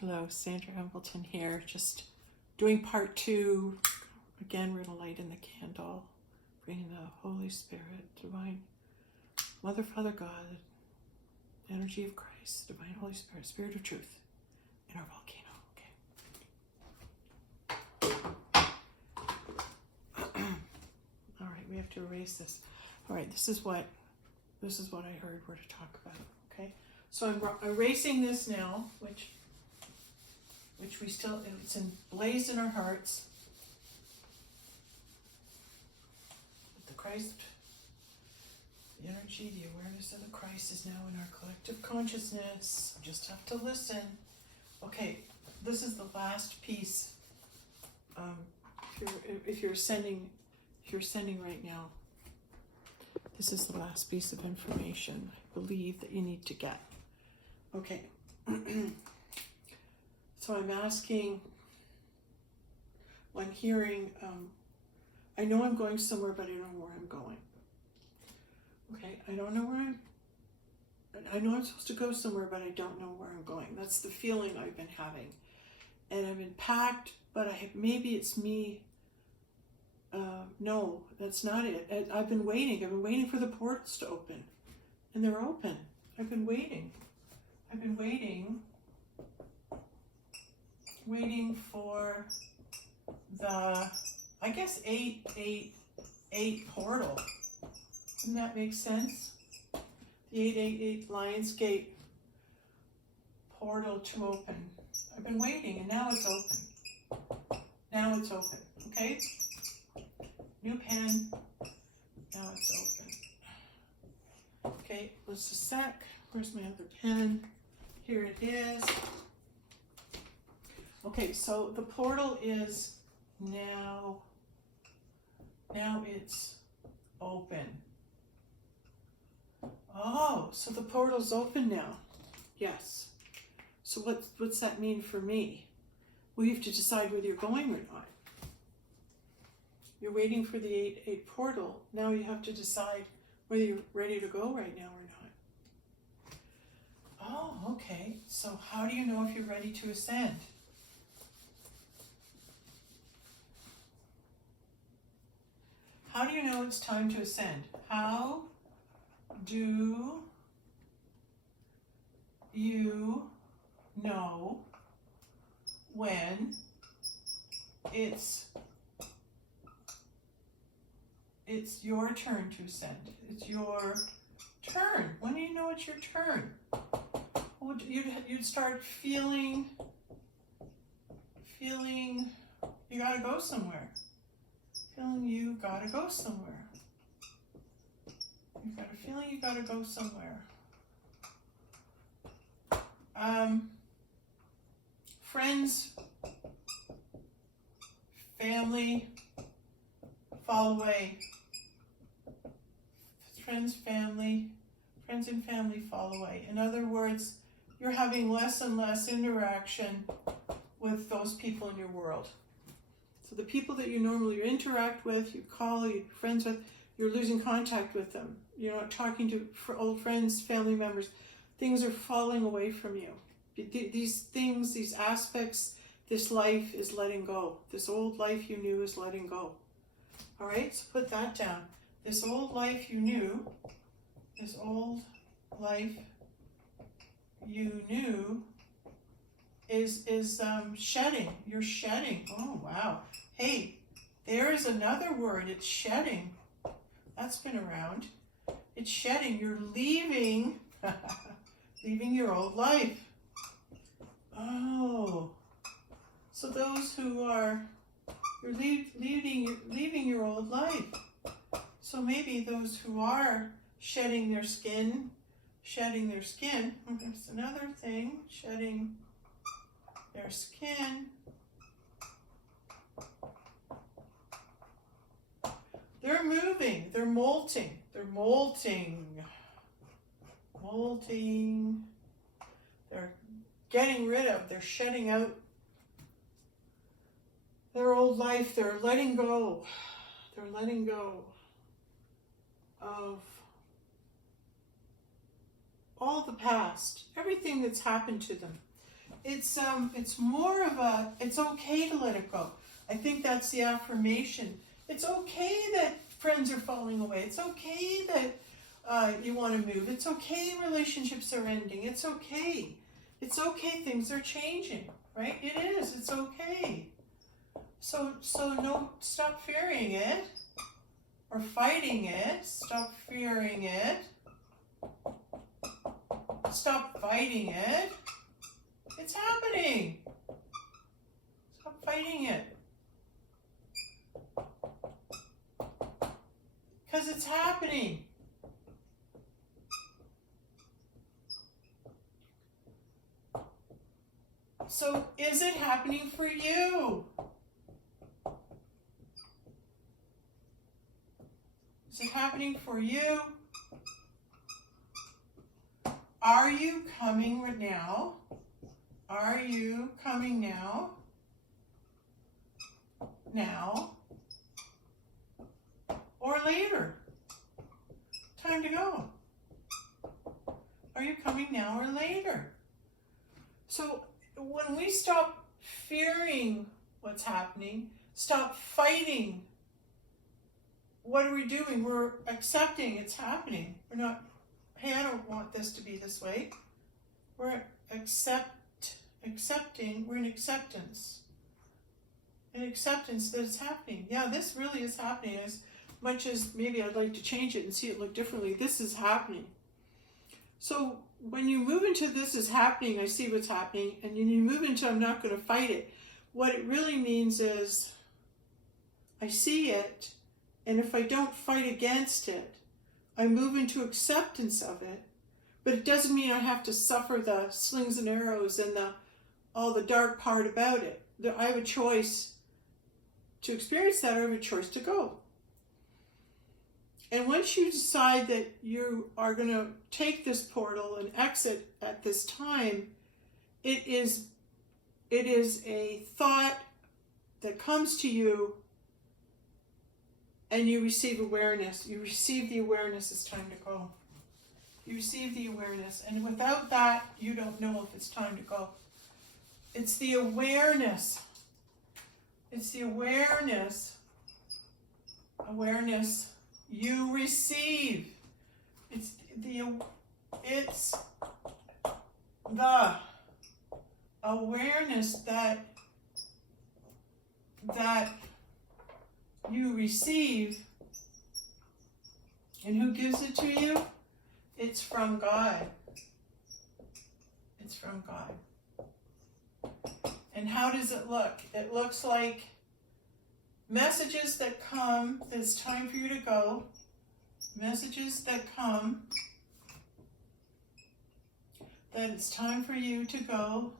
Hello, Sandra Embleton here, just doing part 2. Again, we're going to light in the candle, bringing the Holy Spirit, Divine Mother, Father, God, energy of Christ, Divine Holy Spirit, Spirit of Truth, in our volcano. Okay. All right, we have to erase this. All right, this is what I heard we're to talk about. Okay, so I'm erasing this now, which we still, it's emblazed in our hearts. The Christ, the energy, the awareness of the Christ is now in our collective consciousness. Just have to listen. Okay, this is the last piece. If you're sending right now, this is the last piece of information I believe that you need to get. Okay. So I'm asking, when hearing, I know I'm going somewhere, but I don't know where I'm going. Okay, I don't know I know I'm supposed to go somewhere, but I don't know where I'm going. That's the feeling I've been having. And I've been packed, but maybe it's me. No, that's not it. I've been waiting for the portals to open. And they're open. I've been waiting for the, I guess, 888 portal. Doesn't that make sense? The 888 Lionsgate portal to open. I've been waiting, and now it's open. Okay? New pen. Now it's open. Okay, just a sec. Where's my other pen? Here it is. Okay, so the portal is now it's open. Oh, so the portal's open now. Yes. So what's that mean for me? Well, you have to decide whether you're going or not. You're waiting for the 8-8 portal. Now you have to decide whether you're ready to go right now or not. Oh, okay. So how do you know if you're ready to ascend? How do you know it's time to ascend? How do you know when it's your turn to ascend? It's your turn. When do you know it's your turn? Well, you'd start feeling you gotta go somewhere. You gotta go somewhere. You've got a feeling you gotta go somewhere. Friends, family, fall away. Friends and family fall away. In other words, you're having less and less interaction with those people in your world. So the people that you normally interact with, you call, you're friends with, you're losing contact with them. You're not talking to old friends, family members. Things are falling away from you. These things, these aspects, this life is letting go. This old life you knew is letting go. All right, so put that down. This old life you knew is shedding. You're shedding. Oh, wow. Hey, there is another word. It's shedding. That's been around. It's shedding. You're leaving, leaving your old life. Oh, so those who are, you're leaving your old life. So maybe those who are shedding their skin, that's another thing, shedding their skin. They're moving, they're molting. They're getting rid of, they're shedding out their old life. They're letting go of all the past, everything that's happened to them. It's more of a, it's okay to let it go. I think that's the affirmation. It's okay that friends are falling away. It's okay that you want to move. It's okay relationships are ending. It's okay. It's okay things are changing, right? It is. It's okay. So no, stop fearing it or fighting it. Stop fearing it. Stop fighting it. It's happening. Stop fighting it. Because it's happening. So is it happening for you? Is it happening for you? Are you coming right now? Are you coming now? Now? Or later? Time to go. Are you coming now or later? So when we stop fearing what's happening, stop fighting, what are we doing? We're accepting it's happening. We're not, hey, I don't want this to be this way. We're accepting, we're in acceptance. An acceptance that it's happening. Yeah, this really is happening. As much as maybe I'd like to change it and see it look differently, this is happening. So when you move into this is happening, I see what's happening, and then you move into I'm not going to fight it, what it really means is I see it, and if I don't fight against it, I move into acceptance of it. But it doesn't mean I have to suffer the slings and arrows and all the dark part about it. I have a choice to experience that, or I have a choice to go. And once you decide that you are going to take this portal and exit at this time, it is a thought that comes to you, and you receive awareness. You receive the awareness it's time to go. You receive the awareness. And without that, you don't know if it's time to go. It's the awareness. It's the awareness. Awareness you receive. It's the awareness that you receive. And who gives it to you? It's from God. It's from God. And how does it look? It looks like messages that come that it's time for you to go. Messages that come that it's time for you to go.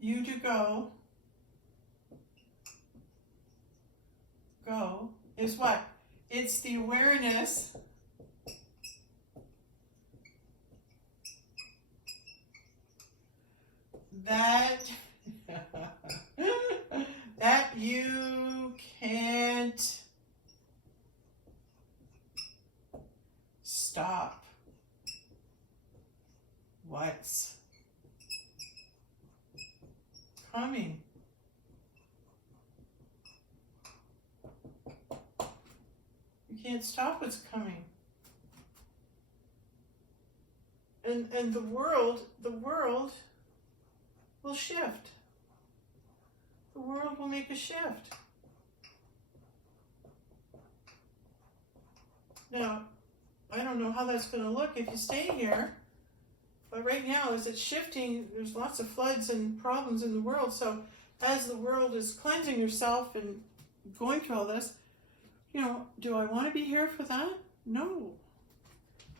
You to go. Go is what? It's the awareness that that you can't stop what's coming. You can't stop what's coming. And the world will shift. The world will make a shift. Now, I don't know how that's going to look if you stay here, but right now as it's shifting, there's lots of floods and problems in the world. So as the world is cleansing herself and going through all this, do I want to be here for that? No.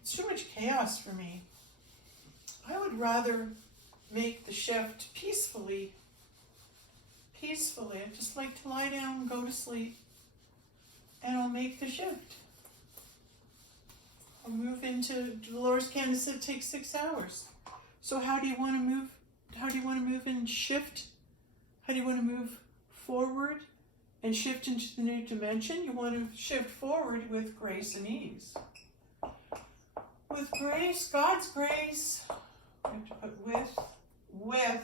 It's too much chaos for me. I would rather make the shift peacefully. Peacefully. I just like to lie down and go to sleep, and I'll make the shift. I'll move into Dolores Candace. It takes 6 hours. So how do you want to move? How do you want to move and shift? How do you want to move forward and shift into the new dimension? You want to shift forward with grace and ease. With grace, God's grace, I have to put with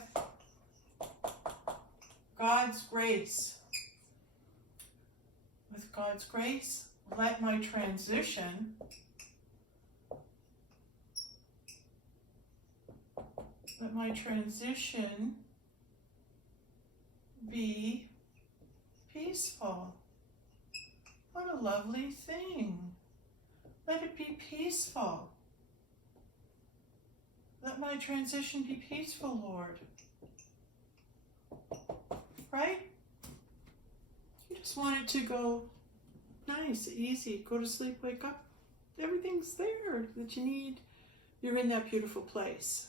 God's grace. With God's grace, let my transition be peaceful. What a lovely thing. Let it be peaceful. Let my transition be peaceful, Lord. Right? You just want it to go nice, easy, go to sleep, wake up. Everything's there that you need. You're in that beautiful place.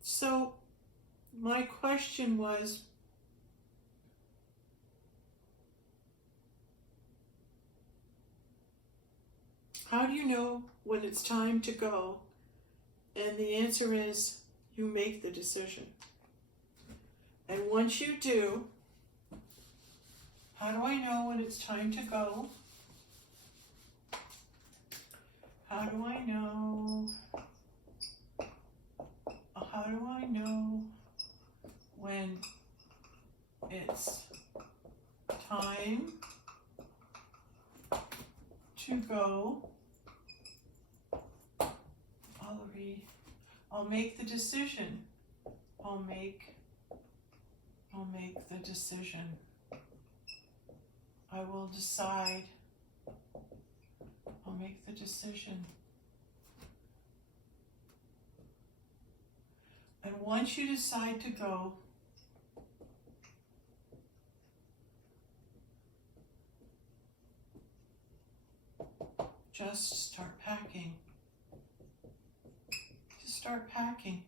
So my question was, how do you know when it's time to go? And the answer is, you make the decision. And once you do, how do I know when it's time to go? How do I know? How do I know when it's time to go? I'll make the decision. I'll make the decision. I will decide. I'll make the decision. And once you decide to go, just start packing. Just start packing.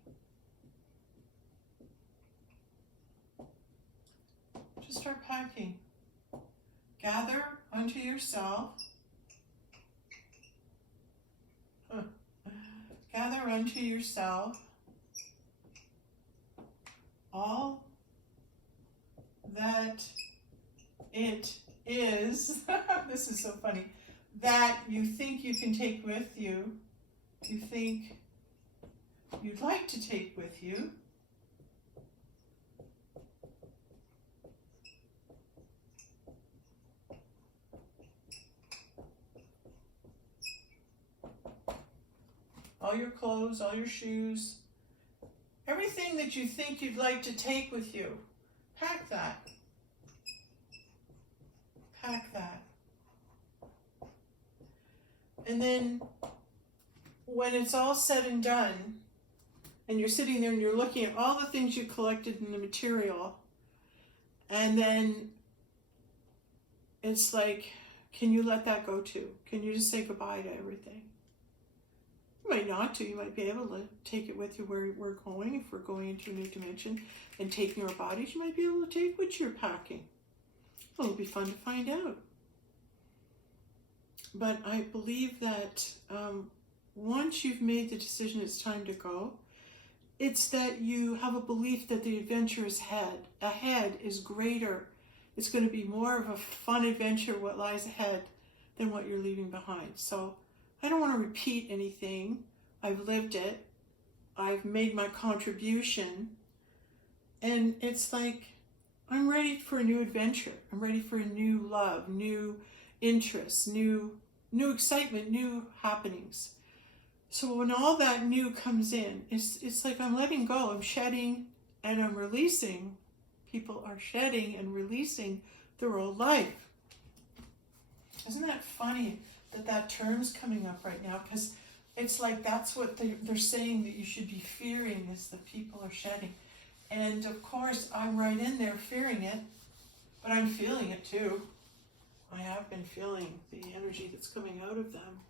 Just start packing. Gather unto yourself. Gather unto yourself all that it is, this is so funny, that you think you can take with you, you think you'd like to take with you, all your clothes, all your shoes, everything that you think you'd like to take with you, pack that. Pack that. And then when it's all said and done, and you're sitting there and you're looking at all the things you collected in the material, and then it's like, can you let that go too? Can you just say goodbye to everything? You might not to. You might be able to take it with you where we're going. If we're going into a new dimension and taking our bodies, you might be able to take what you're packing. Well, it'll be fun to find out. But I believe that once you've made the decision it's time to go, it's that you have a belief that the adventure is ahead is greater. It's going to be more of a fun adventure what lies ahead than what you're leaving behind. So I don't want to repeat anything. I've lived it. I've made my contribution. And it's like, I'm ready for a new adventure. I'm ready for a new love, new interests, new excitement, new happenings. So when all that new comes in, it's like I'm letting go. I'm shedding and I'm releasing. People are shedding and releasing their old life. Isn't that funny that term's coming up right now? Because it's like that's what they're saying that you should be fearing, is that people are shedding. And of course, I'm right in there fearing it, but I'm feeling it too. I have been feeling the energy that's coming out of them.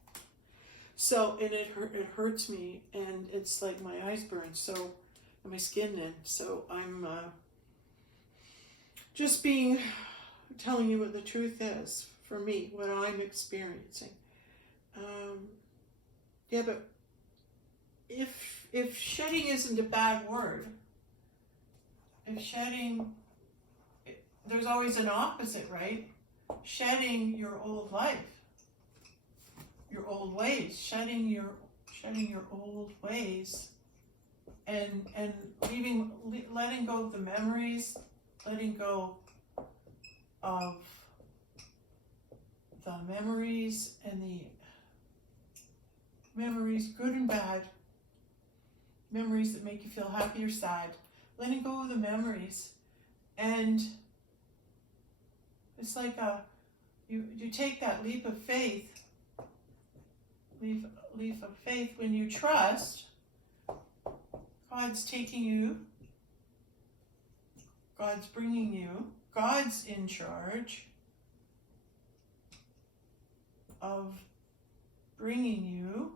So, and it hurts me, and it's like my eyes burn, so, and my skin then. So I'm just telling you what the truth is for me, what I'm experiencing. Yeah, but if shedding isn't a bad word, if shedding there's always an opposite, right? Shedding your old life, your old ways, shedding your old ways, and letting go of the memories, letting go of the memories and the memories, good and bad, memories that make you feel happy or sad, letting go of the memories. And it's like you take that leap of faith when you trust God's taking you, God's bringing you, God's in charge of bringing you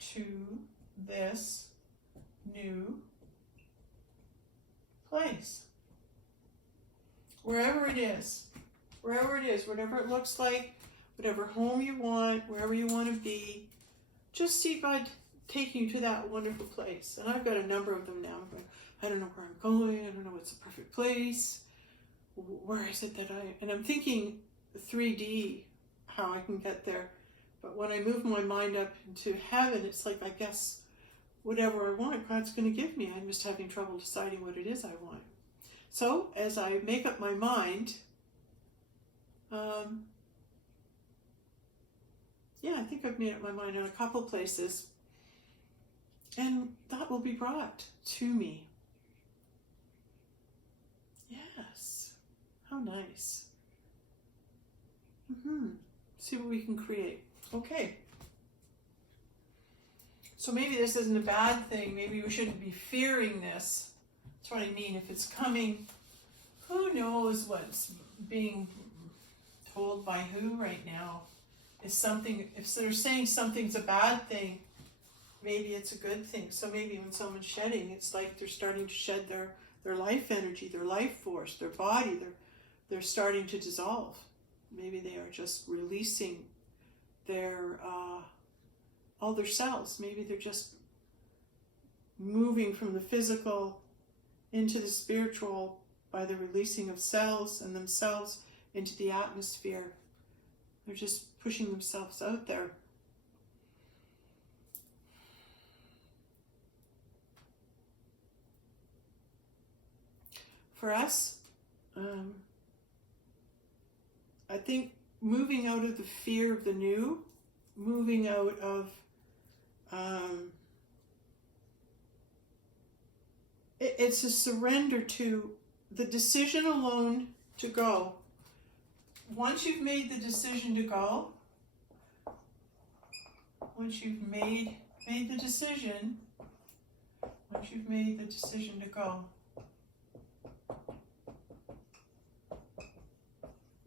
to this new place. Wherever it is, whatever it looks like, whatever home you want, wherever you want to be, just see God taking you to that wonderful place. And I've got a number of them now. I don't know where I'm going. I don't know what's the perfect place. Where is it that and I'm thinking 3D, how I can get there. But when I move my mind up into heaven, it's like, I guess whatever I want, God's going to give me. I'm just having trouble deciding what it is I want. So as I make up my mind, I think I've made up my mind on a couple places, and that will be brought to me. Yes, how nice. See what we can create. Okay. So maybe this isn't a bad thing. Maybe we shouldn't be fearing this. That's what I mean. If it's coming, who knows what's being told by who right now is something. If they're saying something's a bad thing, maybe it's a good thing. So maybe when someone's shedding, it's like they're starting to shed their life energy, their life force, their body. They're starting to dissolve. Maybe they are just releasing their all their cells. Maybe they're just moving from the physical into the spiritual by the releasing of cells and themselves into the atmosphere. They're just pushing themselves out there. For us, I think moving out of the fear of the new, moving out of it's a surrender to the decision alone to go. Once you've made the decision to go, once you've made the decision to go,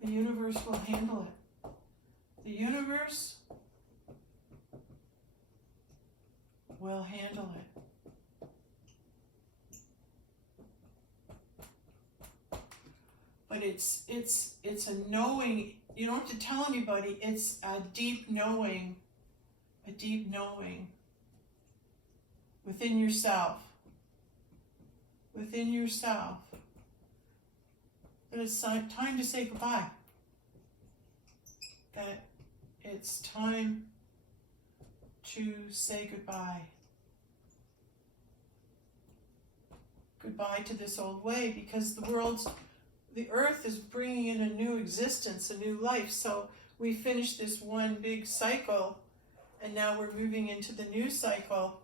the universe will handle it. The universe will handle it. But it's a knowing. You don't have to tell anybody. It's a deep knowing within yourself. That it's time to say goodbye. That it's time to say goodbye. Goodbye to this old way, because the earth is bringing in a new existence, a new life. So we finished this one big cycle, and now we're moving into the new cycle.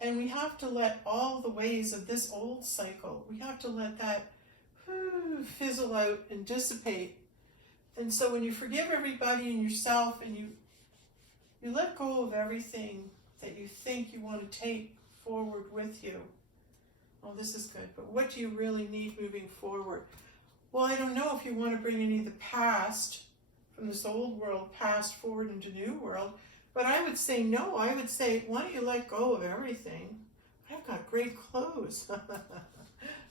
And we have to let all the ways of this old cycle, we have to let that fizzle out and dissipate. And so when you forgive everybody and yourself, and you let go of everything that you think you want to take forward with you. Oh, this is good. But what do you really need moving forward? Well, I don't know if you want to bring any of the past from this old world past forward into new world, but I would say no. I would say, why don't you let go of everything? I've got great clothes. I'm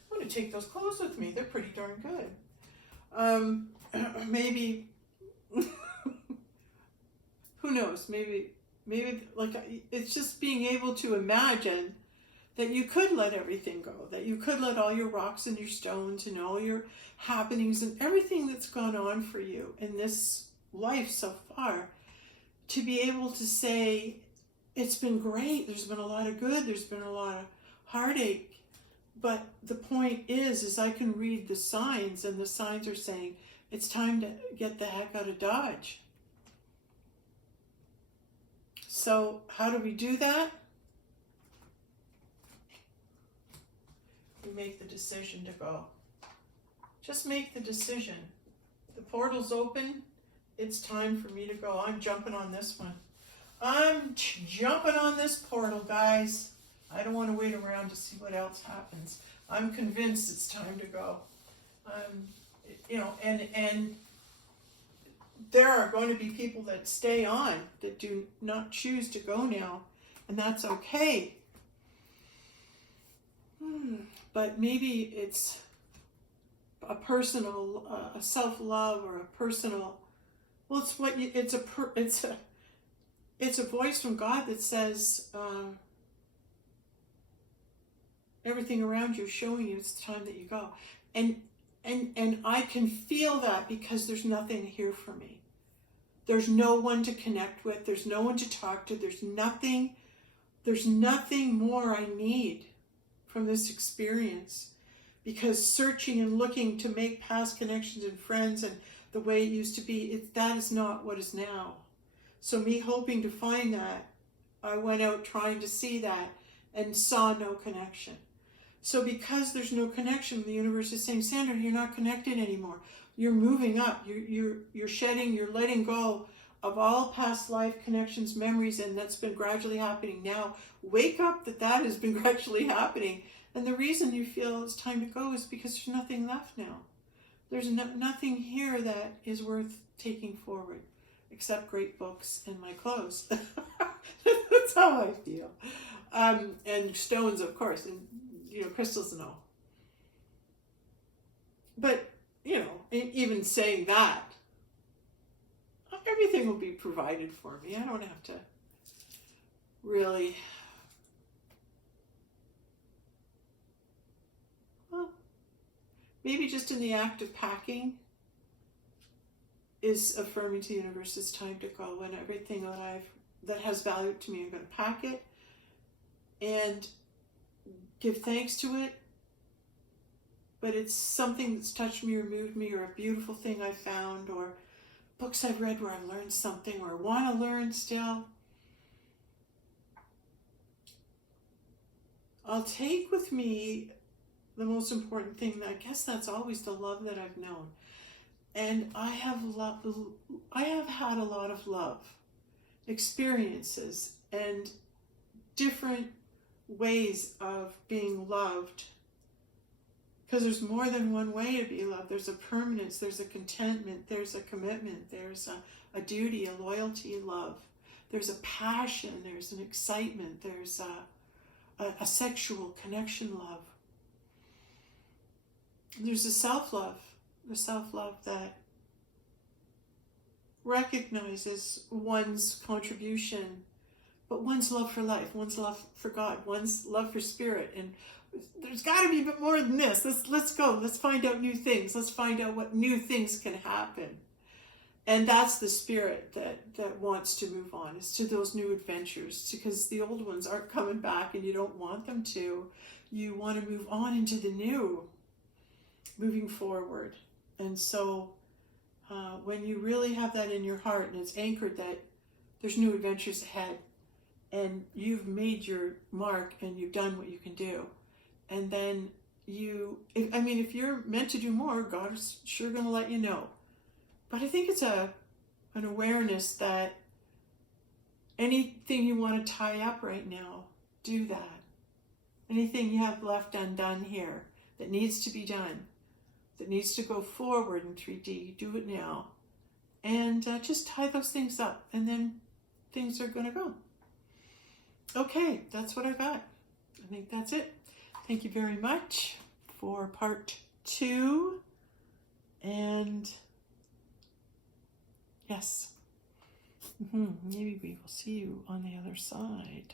going to take those clothes with me. They're pretty darn good. Maybe, who knows? Maybe like it's just being able to imagine that you could let everything go, that you could let all your rocks and your stones and all your happenings and everything that's gone on for you in this life so far, to be able to say, it's been great, there's been a lot of good, there's been a lot of heartache, but the point is I can read the signs, and the signs are saying, it's time to get the heck out of Dodge. So how do we do that? We make the decision to go. Just make the decision. The portal's open. It's time for me to go. I'm jumping on this one. I'm jumping on this portal, guys. I don't want to wait around to see what else happens. I'm convinced it's time to go. And there are going to be people that stay on that do not choose to go now, and that's okay. But maybe it's a personal, a self-love, or a personal. Well, it's what you, it's a voice from God that says everything around you is showing you it's time that you go, and I can feel that because there's nothing here for me. There's no one to connect with. There's no one to talk to. There's nothing more I need from this experience, because searching and looking to make past connections and friends and the way it used to be, that is not what is now. So me hoping to find that, I went out trying to see that and saw no connection. So because there's no connection, the universe is saying, Sandra, you're not connected anymore. You're moving up. You're shedding, you're letting go of all past life connections, memories, and that's been gradually happening now. Wake up that has been gradually happening. And the reason you feel it's time to go is because there's nothing left now. There's nothing here that is worth taking forward, except great books and my clothes. That's how I feel. And stones, of course, and crystals and all. But, even saying that, everything will be provided for me. I don't have to really, maybe just in the act of packing is affirming to the universe it's time to go, and everything that has value to me, I'm going to pack it and give thanks to it. But it's something that's touched me or moved me, or a beautiful thing I found, or books I've read where I've learned something or want to learn still. I'll take with me the most important thing. I guess that's always the love that I've known. And I have had a lot of love experiences and different ways of being loved. Because there's more than one way to be loved. There's a permanence, there's a contentment, there's a commitment, there's a duty, a loyalty, love. There's a passion, there's an excitement, there's a sexual connection love. There's a self-love that recognizes one's contribution, but one's love for life, one's love for God, one's love for spirit. And there's got to be a bit more than this. Let's go. Let's find out new things. Let's find out what new things can happen. And that's the spirit that wants to move on, is to those new adventures, because the old ones aren't coming back and you don't want them to. You want to move on into the new, moving forward. And so when you really have that in your heart and it's anchored that there's new adventures ahead and you've made your mark and you've done what you can do, and then if you're meant to do more, God is sure going to let you know. But I think it's an awareness that anything you want to tie up right now, do that. Anything you have left undone here that needs to be done, that needs to go forward in 3D, do it now. And just tie those things up, and then things are going to go. Okay, that's what I got. I think that's it. Thank you very much for part 2. And yes, maybe we will see you on the other side.